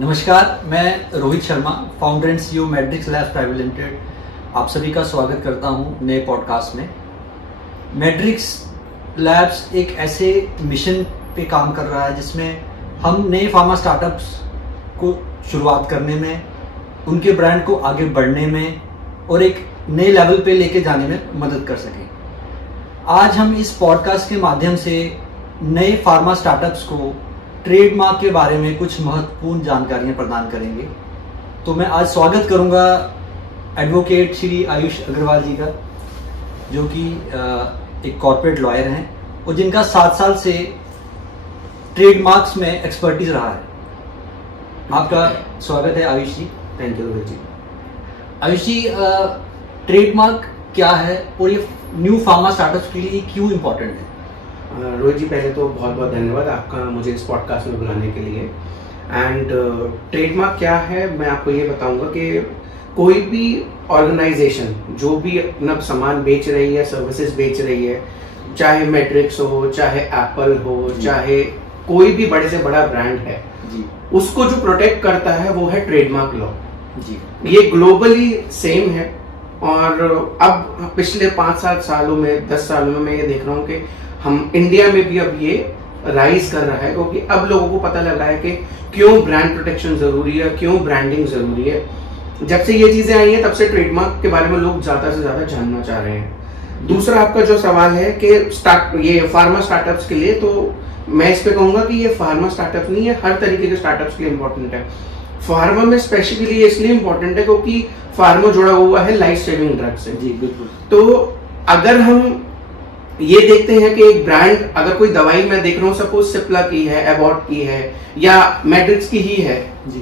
नमस्कार, मैं Rohit Sharma, founder and CEO matrix labs private limited. आप सभी का स्वागत करता हूं नए पॉडकास्ट में। मैट्रिक्स लैब्स एक ऐसे मिशन पे काम कर रहा है जिसमें हम नए फार्मा स्टार्टअप्स को शुरुआत करने में, उनके ब्रांड को आगे बढ़ने में और एक नए लेवल पे लेके जाने में मदद कर सकें। आज हम इस पॉडकास्ट के माध्यम से नए फार्मा स्टार्टअप्स को ट्रेडमार्क के बारे में कुछ महत्वपूर्ण जानकारियां प्रदान करेंगे। तो मैं आज स्वागत करूंगा एडवोकेट श्री आयुष अग्रवाल जी का, जो कि एक कॉर्पोरेट लॉयर हैं और जिनका 7 साल से ट्रेडमार्क्स में एक्सपर्टीज रहा है। आपका स्वागत है Ayush ji. Thank you Rohit ji. Ayush ji, trademark क्या है और ये न्यू फार्मा स्टार्टअप्स के लिए क्यों इम्पोर्टेंट है? रोहित जी, पहले तो बहुत बहुत धन्यवाद आपका मुझे इस पॉडकास्ट में बुलाने के लिए। एंड ट्रेडमार्क क्या है, मैं आपको ये बताऊंगा कि कोई भी ऑर्गेनाइजेशन जो भी अपना सामान बेच रही है, सर्विसेज बेच रही है, चाहे मैट्रिक्स हो, चाहे एप्पल हो, चाहे कोई भी बड़े से बड़ा ब्रांड है जी, उसको जो प्रोटेक्ट करता है वो है ट्रेडमार्क लॉ जी। ये ग्लोबली सेम है और अब पिछले 5-7 सालों में, 10 सालों में मैं ये देख रहा हूँ कि हम इंडिया में भी अब ये राइज कर रहा है, क्योंकि अब लोगों को पता लग रहा है कि क्यों ब्रांड प्रोटेक्शन जरूरी है, क्यों ब्रांडिंग जरूरी है। जब से ये चीजें आई हैं तब से ट्रेडमार्क के बारे में लोग ज्यादा से ज्यादा जानना चाह रहे हैं। दूसरा आपका जो सवाल है कि ये फार्मा स्टार्टअप्स के लिए, तो मैं इस पे कहूंगा कि ये फार्मा स्टार्टअप नहीं है, हर तरीके के स्टार्टअप्स के लिए इंपॉर्टेंट है। फार्मा में स्पेसिफिकली इसलिए इंपॉर्टेंट है क्योंकि फार्मा जुड़ा हुआ है लाइफ सेविंग ड्रग से जी। बिल्कुल। तो अगर हम ये देखते हैं कि एक ब्रांड, अगर कोई दवाई मैं देख रहा हूँ, सपोज सिप्ला की है, एबॉट की है या मैट्रिक्स की ही है जी,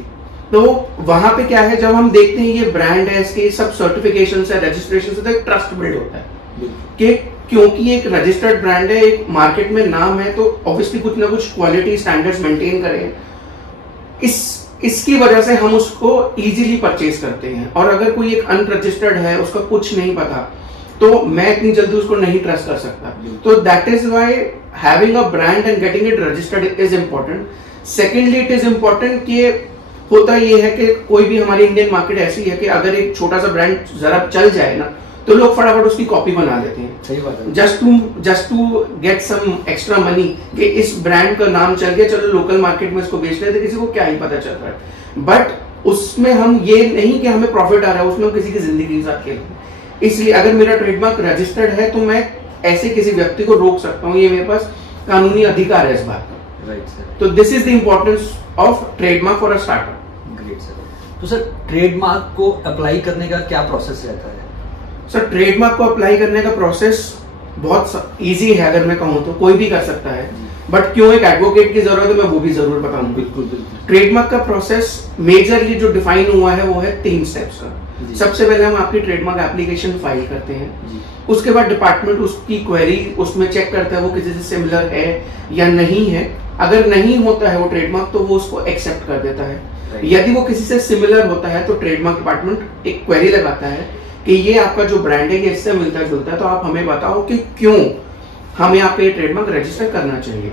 तो वहां पे क्या है, जब हम देखते हैं ये ब्रांड है, इसके सब सर्टिफिकेशन है, रजिस्ट्रेशन से, तो एक ट्रस्ट बिल्ड होता है कि क्योंकि एक रजिस्टर्ड ब्रांड है, एक मार्केट में नाम है, तो ऑब्वियसली कुछ ना कुछ क्वालिटी स्टैंडर्ड्स मेंटेन करें। इसकी वजह से हम उसको इजीली परचेज करते हैं। और अगर कोई एक अनरजिस्टर्ड है, उसका कुछ नहीं पता, तो मैं इतनी जल्दी उसको नहीं ट्रस्ट कर सकता। तो that is why having a brand and getting it registered is important. Secondly, it is important कि होता ये है कि कोई भी हमारी इंडियन मार्केट ऐसी है कि अगर एक छोटा सा ब्रांड जरा चल जाए ना, तो लोग फटाफट उसकी कॉपी बना लेते हैं। सही बात है। Just to get some extra money कि इस ब्रांड का नाम चल गया, चलो लोकल मार्केट में इसको बेच लेते, किसी को क्या ही पता चल रहा है। बट उसमें हम ये नहीं कि हमें प्रॉफिट आ रहा है, उसमें हम किसी की जिंदगी के साथ खेल रहे हैं। इसलिए अगर मेरा ट्रेडमार्क रजिस्टर्ड है तो मैं ऐसे किसी व्यक्ति को रोक सकता हूँ, ये मेरे पास कानूनी अधिकार है इस बात का। Right sir. तो this is the importance of trademark for a startup. Great sir. तो सर, ट्रेडमार्क को अप्लाई करने का क्या प्रोसेस रहता है? सर, ट्रेडमार्क को अप्लाई करने का प्रोसेस बहुत इजी है, अगर मैं कहूँ तो कोई भी कर सकता है। बट क्यों एक एडवोकेट की जरूरत है, मैं वो भी जरूर बताऊंगा। बिल्कुल बिल्कुल। ट्रेडमार्क का प्रोसेस मेजरली जो डिफाइन हुआ है वो है 3 स्टेप्स का। सबसे पहले हम आपकी ट्रेडमार्क एप्लीकेशन फाइल करते हैं। उसके बाद डिपार्टमेंट उसकी क्वेरी उसमें चेक करता है वो किसी से सिमिलर है या नहीं है। अगर नहीं होता है वो ट्रेडमार्क, तो वो उसको एक्सेप्ट कर देता है। यदि वो किसी से सिमिलर होता है तो ट्रेडमार्क डिपार्टमेंट एक क्वेरी लगाता है कि ये आपका जो ब्रांड है ये इससे मिलता जुलता है, तो आप हमें बताओ कि क्यों हमें आपका ये ट्रेडमार्क रजिस्टर करना चाहिए।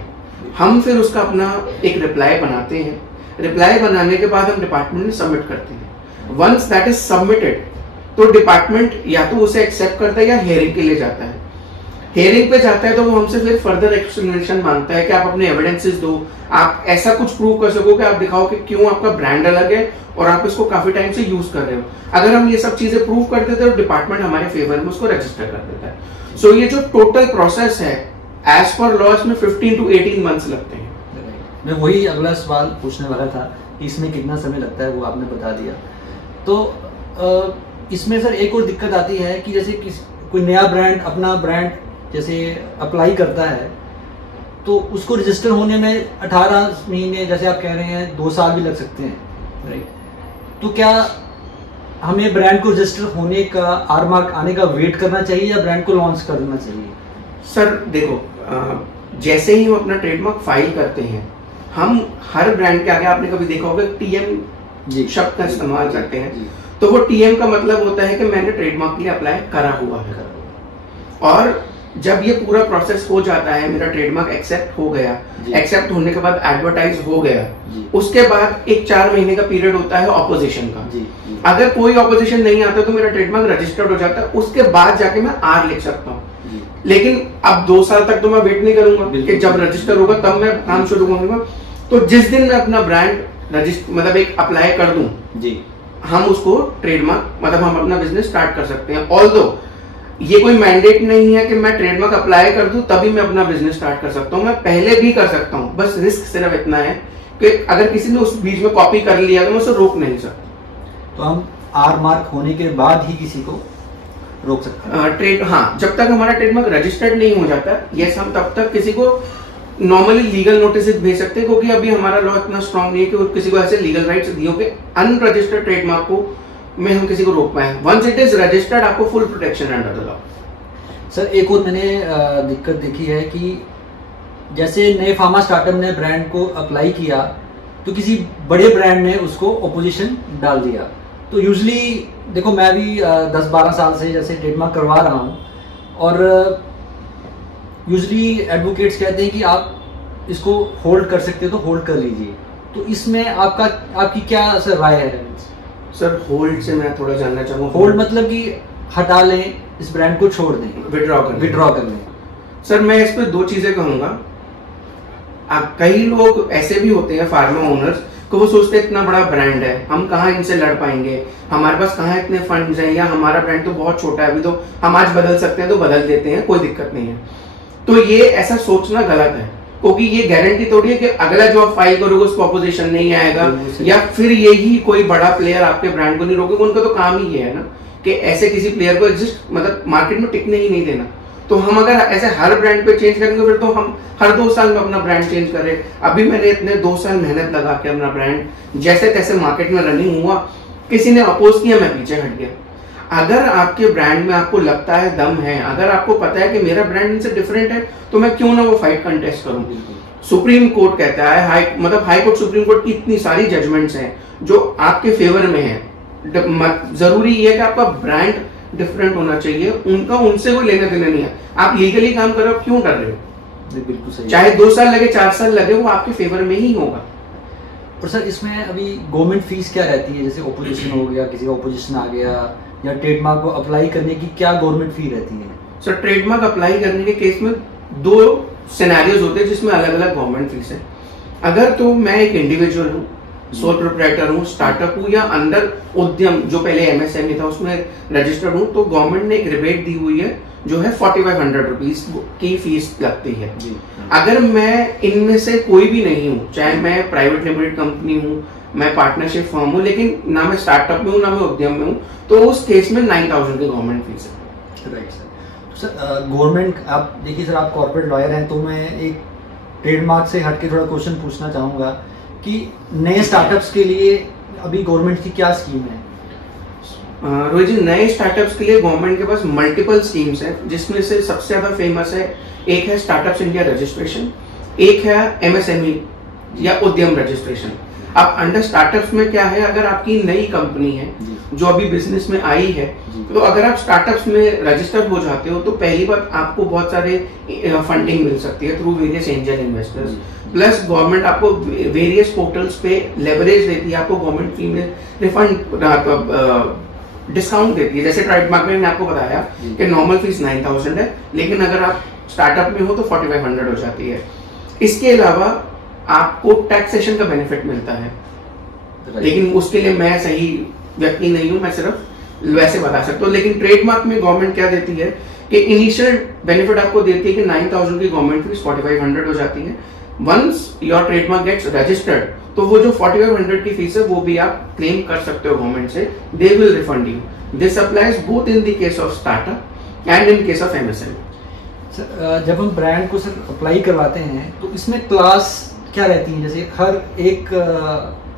हम फिर उसका अपना एक रिप्लाई बनाते हैं। रिप्लाई बनाने के बाद हम डिपार्टमेंट में सबमिट करते हैं। वंस दैट इज सबमिटेड, तो डिपार्टमेंट या तो उसे एक्सेप्ट करता है या हियरिंग के लिए जाता है। हियरिंग पे जाता है तो वो हमसे फिर फर्दर एक्सप्लेनेशन मांगता है कि आप अपने एविडेंसेस दो, आप ऐसा कुछ प्रूव कर सको कि आप दिखाओ कि क्यों आपका ब्रांड अलग है और आप इसको काफी टाइम से यूज कर रहे हो। अगर हम ये सब चीजें प्रूव कर देते हैं तो डिपार्टमेंट हमारे फेवर में उसको रजिस्टर कर देता है। सो ये जो टोटल प्रोसेस है, एज पर लॉ में 15 to 18 मंथ्स लगते हैं। मैं वही अगला सवाल पूछने वाला था कि इसमें कितना समय लगता है, वो आपने बता दिया। तो इसमें सर एक और दिक्कत आती है कि जैसे कोई नया ब्रांड अपना ब्रांड जैसे अप्लाई करता है, तो उसको रजिस्टर होने में 18 महीने, जैसे आप कह रहे हैं 2 साल भी लग सकते हैं, राइट? तो क्या हमें ब्रांड को रजिस्टर होने का, आर मार्क आने का वेट करना चाहिए या ब्रांड को लॉन्च कर देना चाहिए? सर देखो, जैसे ही हम अपना ट्रेडमार्क फाइल करते हैं, हम हर ब्रांड के आगे, आपने कभी देखा होगा TM शब्द का इस्तेमाल करते हैं। तो वो TM का मतलब होता है कि मैंने ट्रेडमार्क के लिए अप्लाई करा हुआ है। और जब ये पूरा प्रोसेस हो जाता है, मेरा ट्रेडमार्क एक्सेप्ट हो गया, एक्सेप्ट होने के बाद एडवर्टाइज हो गया, उसके बाद एक 4 महीने का पीरियड होता है ऑपोजिशन का। अगर कोई ऑपोजिशन नहीं आता तो मेरा ट्रेडमार्क रजिस्टर्ड हो जाता है, उसके बाद जाके मैं आर लिख सकता हूँ। लेकिन अब 2 साल तक तो मैं वेट नहीं करूंगा कि जब रजिस्टर होगा तब मैं काम शुरू करूंगा। तो जिस दिन मैं अपना ब्रांड रजिस्टर मतलब एक अप्लाई कर दूं जी, हम उसको ट्रेडमार्क मतलब हम अपना बिजनेस स्टार्ट कर सकते हैं। ऑल्दो ये कोई मैंडेट नहीं है कि मैं ट्रेडमार्क अप्लाई कर दूं तभी मैं अपना बिजनेस स्टार्ट कर सकता हूं, मैं पहले भी कर सकता हूं। बस रिस्क सिर्फ इतना है कि अगर किसी ने उस बीच में कॉपी कर लिया तो मैं उसे रोक नहीं सकता। तो हम आर मार्क होने के बाद ही किसी को रोक सकते हैं? हाँ, जब तक हमारा ट्रेडमार्क रजिस्टर्ड नहीं हो जाता, यस, हम तब तक किसी को नॉर्मली लीगल नोटिस भेज सकते हैं, क्योंकि अभी हमारा लॉ इतना स्ट्रांग नहीं है कि किसी को ऐसे लीगल राइट्स दिए कि अनरजिस्टर्ड ट्रेडमार्क को में हम किसी को रोक पाए। वंस इट इज रजिस्टर्ड, आपको full protection under the law. Sir, एक और मैंने दिक्कत देखी है कि जैसे नए फार्मा स्टार्टअप ने ब्रांड को अप्लाई किया तो किसी बड़े ब्रांड ने उसको ऑपोजिशन डाल दिया। तो यूजली देखो, मैं भी 10-12 साल से जैसे ट्रेडमार्क करवा रहा हूँ, और यूजली एडवोकेट्स कहते हैं कि आप इसको होल्ड कर सकते हो तो होल्ड कर लीजिए। तो इसमें आपकी क्या सर राय है? सर, होल्ड से मैं थोड़ा जानना चाहूँगा। होल्ड मतलब कि हटा लें, इस ब्रांड को छोड़ दें, विड्रॉ कर लें। सर, मैं इस पे 2 चीजें कहूंगा। कई लोग ऐसे भी होते हैं फार्मा ओनर्स को, वो सोचते हैं इतना बड़ा ब्रांड है, हम कहाँ इनसे लड़ पाएंगे, हमारे पास कहाँ इतने फंड्स हैं, या हमारा ब्रांड तो बहुत छोटा है, अभी तो हम आज बदल सकते हैं तो बदल देते हैं, कोई दिक्कत नहीं है। तो ये ऐसा सोचना गलत है, क्योंकि ये गारंटी थोड़ी है कि अगला जो आप फाइल करोगे उसको अपोजिशन नहीं आएगा, या फिर यही कोई बड़ा प्लेयर आपके ब्रांड को नहीं रोकेगा। उनका तो काम ही ये है ना कि ऐसे किसी प्लेयर को एग्जिस्ट मतलब मार्केट में टिकने ही नहीं देना। तो हम अगर ऐसे हर ब्रांड पे चेंज करेंगे फिर तो हम हर 2 साल में अपना ब्रांड चेंज करें। अभी मैंने इतने 2 साल मेहनत लगा के अपना ब्रांड जैसे तैसे मार्केट में रनिंग हुआ, किसी ने अपोज किया, मैं पीछे हट गया। अगर आपके ब्रांड में आपको लगता है दम है, अगर आपको पता है कि मेरा ब्रांड इनसे डिफरेंट है, तो मैं क्यों ना वो फाइट कंटेस्ट करूं। सुप्रीम कोर्ट कहता है, हाई कोर्ट सुप्रीम कोर्ट की इतनी सारी जजमेंट्स हैं जो आपके फेवर में है। जरूरी ये है कि आपका ब्रांड डिफरेंट होना चाहिए, उनका उनसे कोई लेना देना नहीं है। आप लीगली काम कर रहे हो, क्यों कर रहे हो? बिल्कुल सही। चाहे 2 साल लगे, 4 साल लगे, वो आपके फेवर में ही होगा। और सर, इसमें अभी गवर्नमेंट फीस क्या रहती है? जैसे ओपोजिशन हो गया, किसी का ओपोजिशन आ गया, या ट्रेडमार्क को अप्लाई करने की क्या गवर्नमेंट फी रहती है? सर, ट्रेडमार्क अप्लाई करने के केस में 2 सिनेरियोज होते हैं जिसमें अलग अलग गवर्नमेंट फीस है। अगर तो मैं एक इंडिविजुअल हूँ, सोल प्रोप्राइटर हूँ, स्टार्टअप हूँ, या अंडर उद्यम जो पहले एमएसएमई था उसमें रजिस्टर्ड हूँ, तो गवर्नमेंट ने एक रिबेट दी हुई है जो है 4500 रुपीज की फीस लगती है। अगर मैं इनमें से कोई भी नहीं हूँ, चाहे मैं प्राइवेट लिमिटेड कंपनी हूँ, मैं पार्टनरशिप फर्म हूँ, लेकिन ना मैं स्टार्टअप में हूँ ना मैं उद्यम में हूँ, तो उस केस में 9000 की गवर्नमेंट फीस है। Right sir. सर, गवर्नमेंट, आप देखिए सर, आप कॉर्पोरेट लॉयर हैं, तो मैं एक ट्रेडमार्क से हटके थोड़ा क्वेश्चन पूछना चाहूँगा कि नए स्टार्टअप्स के लिए अभी गवर्नमेंट की क्या स्कीम है? रोहित जी, नए स्टार्टअप्स के लिए गवर्नमेंट के पास मल्टीपल स्कीम्स हैं, जिसमें से सबसे ज्यादा फेमस है, एक है स्टार्टअप्स इंडिया रजिस्ट्रेशन, एक है एमएसएमई या उद्यम रजिस्ट्रेशन। अब अंडर स्टार्टअप्स में क्या है, अगर आपकी नई कंपनी है जो अभी बिजनेस में आई है, तो अगर आप स्टार्टअप्स में रजिस्टर हो जाते हो तो पहली बात आपको बहुत सारे फंडिंग मिल सकती है through various angel investors, plus government आपको वेरियस पोर्टल्स पे लेवरेज देती है, आपको गवर्नमेंट फी में रिफंड डिस्काउंट देती है। जैसे ट्रेडमार्क में मैंने आपको बताया कि नॉर्मल फीस 9000 है, लेकिन अगर आप स्टार्टअप में हो तो 4500 हो जाती है। इसके अलावा आपको टैक्सेशन का बेनिफिट मिलता है, लेकिन उसके लिए मैं सही व्यक्ति नहीं हूं, मैं सिर्फ वैसे बता सकता हूँ। लेकिन ट्रेडमार्क में गवर्नमेंट क्या देती है कि इनिशियल बेनिफिट आपको देती है कि 9000 की गवर्नमेंट फीस 4500 हो जाती है। Once your trademark gets registered, तो वो जो 4500 की फीस है वो भी आप क्लेम कर सकते हो गवर्नमेंट से, they will refund you. This applies both in the case of startup and in case of MSME. Sir, जब हम ब्रांड को सर अप्लाई करवाते हैं तो इसमें क्लास क्या रहती है? जैसे हर एक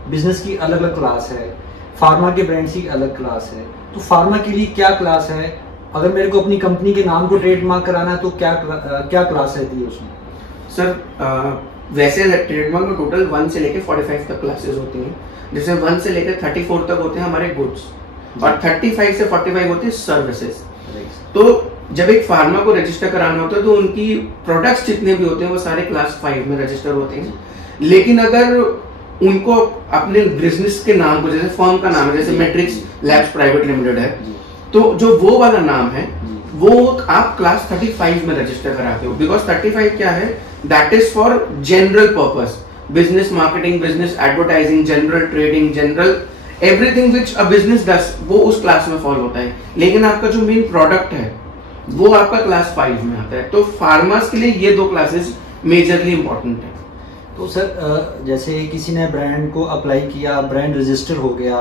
बिजनेस की अलग अलग क्लास है, फार्मा के ब्रांड्स की अलग क्लास है, तो फार्मा के लिए क्या क्लास है? अगर मेरे को अपनी कंपनी के नाम को ट्रेडमार्क कराना है तो क्या क्लास रहती है उसमें? सर, वैसे ट्रेडमार्क में टोटल 1 से लेकर 45 तक क्लासेस होती हैं, जैसे 1 से लेकर 34 तक होते हैं हमारे गुड्स, और 35 से 45 होते हैं सर्विसेज। तो जब एक फार्मा को रजिस्टर कराना होता है तो उनकी प्रोडक्ट्स जितने भी होते हैं वो सारे क्लास 5 में रजिस्टर होते हैं। लेकिन अगर उनको अपने बिजनेस के नाम को, जैसे फर्म का नाम है, जैसे मैट्रिक्स लैब्स प्राइवेट लिमिटेड है, तो जो वो वाला नाम है वो आप क्लास 35 में रजिस्टर कराते हो। बिकॉज 35 क्या है, that is for general purpose, business marketing, business advertising, general trading, general everything which a business does, वो उस क्लास में फॉलो होता है। लेकिन आपका जो मेन प्रोडक्ट है वो आपका क्लास 5 में आता है। तो फार्मर्स के लिए ये 2 क्लासेस मेजरली इंपॉर्टेंट है। तो सर जैसे किसी ने ब्रांड को अप्लाई किया, ब्रांड रजिस्टर हो गया,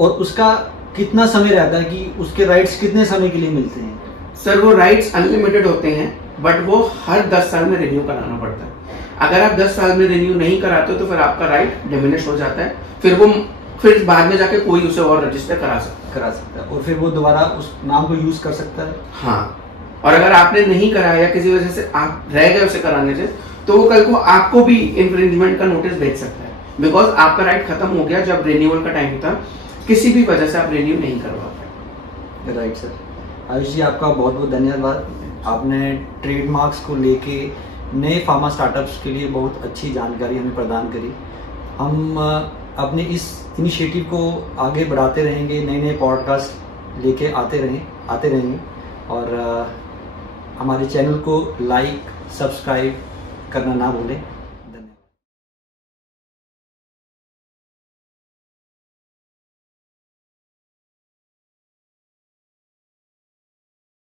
और उसका कितना समय रहता है कि उसके राइट्स कितने समय के लिए मिलते हैं? सर वो राइट्स अनलिमिटेड होते हैं, बट वो हर 10 साल में रिन्यू कराना पड़ता है। अगर आप 10 साल में रिन्यू नहीं कराते हो तो फिर आपका राइट डिमिनिश हो जाता है, फिर बाद में जाके कोई उसे और रजिस्टर करा सकता है, और फिर वो दोबारा उस नाम को यूज कर सकता है। हाँ, और अगर आपने नहीं कराया या किसी वजह से आप रह गए उसे कराने से, तो वो कल को आपको भी इंफ्रिंजमेंट का नोटिस भेज सकता है। बिकॉज आपका राइट खत्म हो गया जब रिन्यूअल का टाइम था, किसी भी वजह से आप रिन्यू नहीं करवा पाए। Right sir. आयुष जी, आपका बहुत बहुत धन्यवाद। आपने ट्रेडमार्क्स को लेके नए फार्मा स्टार्टअप्स के लिए बहुत अच्छी जानकारी हमें प्रदान करी। हम अपने इस इनिशिएटिव को आगे बढ़ाते रहेंगे, नए नए पॉडकास्ट लेके आते रहेंगे, और हमारे चैनल को लाइक, सब्सक्राइब करना ना भूलें।